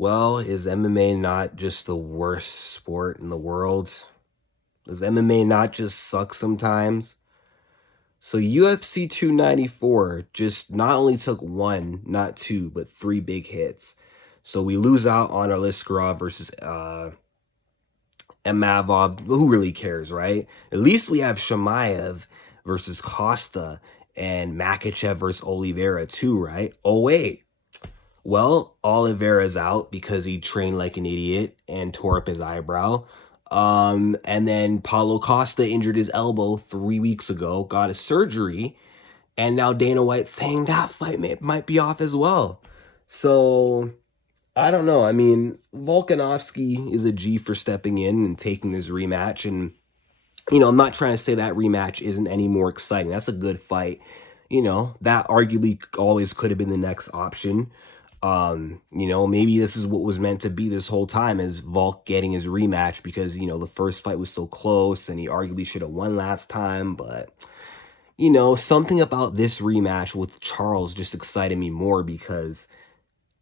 Well, is MMA not just the worst sport in the world? Does MMA not just suck sometimes? So UFC 294 just not only took one, not two, but three big hits. So we lose out on Aliskerov versus Mavov. Who really cares, right? At least we have Shamaev versus Costa and Makachev versus Oliveira too, right? Oh wait, well, Oliveira's out because he trained like an idiot and tore up his eyebrow. And then Paulo Costa injured his elbow 3 weeks ago, got a surgery, and now Dana White's saying that fight might be off as well. So I don't know. I mean, Volkanovski is a G for stepping in and taking this rematch. And, I'm not trying to say that rematch isn't any more exciting. That's a good fight. That arguably always could have been the next option. Maybe this is what was meant to be this whole time is Volk getting his rematch because, the first fight was so close and he arguably should have won last time. But, something about this rematch with Charles just excited me more because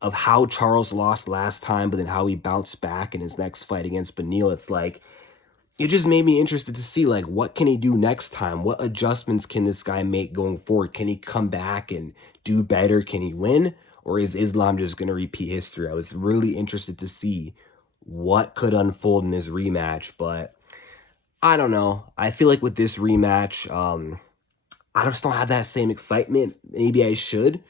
of how Charles lost last time, but then how he bounced back in his next fight against Beneil. It's like, it just made me interested to see, like, what can he do next time? What adjustments can this guy make going forward? Can he come back and do better? Can he win? Or is Islam just going to repeat history? I was really interested to see what could unfold in this rematch, but I don't know. I feel like with this rematch, I just don't have that same excitement. Maybe I should.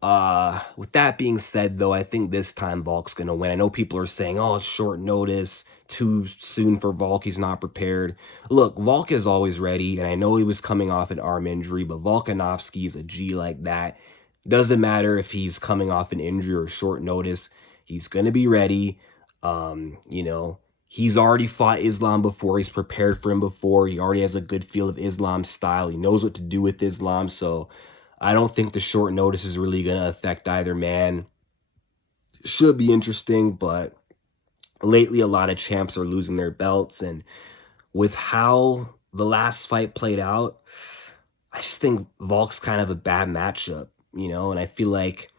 With that being said, though, I think this time Volk's gonna win. I know people are saying, "Oh, it's short notice, too soon for Volk. He's not prepared." Look, Volk is always ready, and I know he was coming off an arm injury, but Volkanovski is a G like that. Doesn't matter if he's coming off an injury or short notice. He's gonna be ready. He's already fought Islam before. He's prepared for him before. He already has a good feel of Islam's style. He knows what to do with Islam, so I don't think the short notice is really going to affect either man. Should be interesting, but lately a lot of champs are losing their belts. And with how the last fight played out, I just think Volk's kind of a bad matchup, and I feel like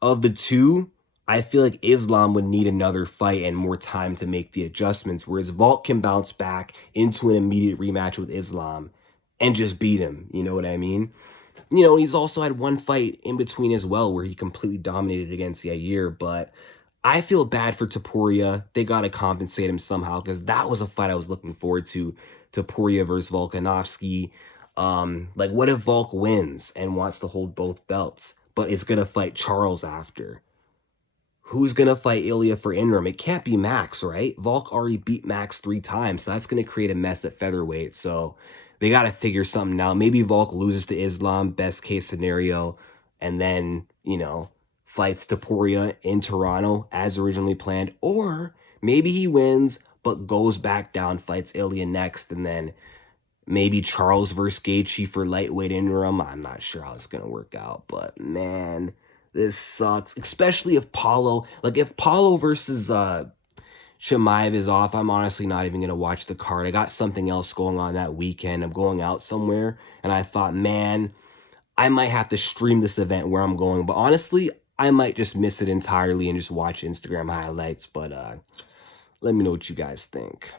of the two, I feel like Islam would need another fight and more time to make the adjustments, whereas Volk can bounce back into an immediate rematch with Islam and just beat him. You know what I mean? He's also had one fight in between as well where he completely dominated against Yair, but I feel bad for Topuria. They got to compensate him somehow because that was a fight I was looking forward to, Topuria versus Volkanovski. Like, what if Volk wins and wants to hold both belts, but it's going to fight Charles after? Who's going to fight Ilya for interim? It can't be Max, right? Volk already beat Max 3 times, so that's going to create a mess at featherweight. So they got to figure something out. Maybe Volk loses to Islam, best case scenario, and then, fights Topuria in Toronto as originally planned. Or maybe he wins, but goes back down, fights Ilya next, and then maybe Charles versus Gaethje for lightweight interim. I'm not sure how it's going to work out, but man, this sucks. Especially if Paulo versus Shemaev is off, I'm honestly not even going to watch the card. I got something else going on that weekend. I'm going out somewhere, and I thought, man, I might have to stream this event where I'm going. But honestly, I might just miss it entirely and just watch Instagram highlights. But let me know what you guys think.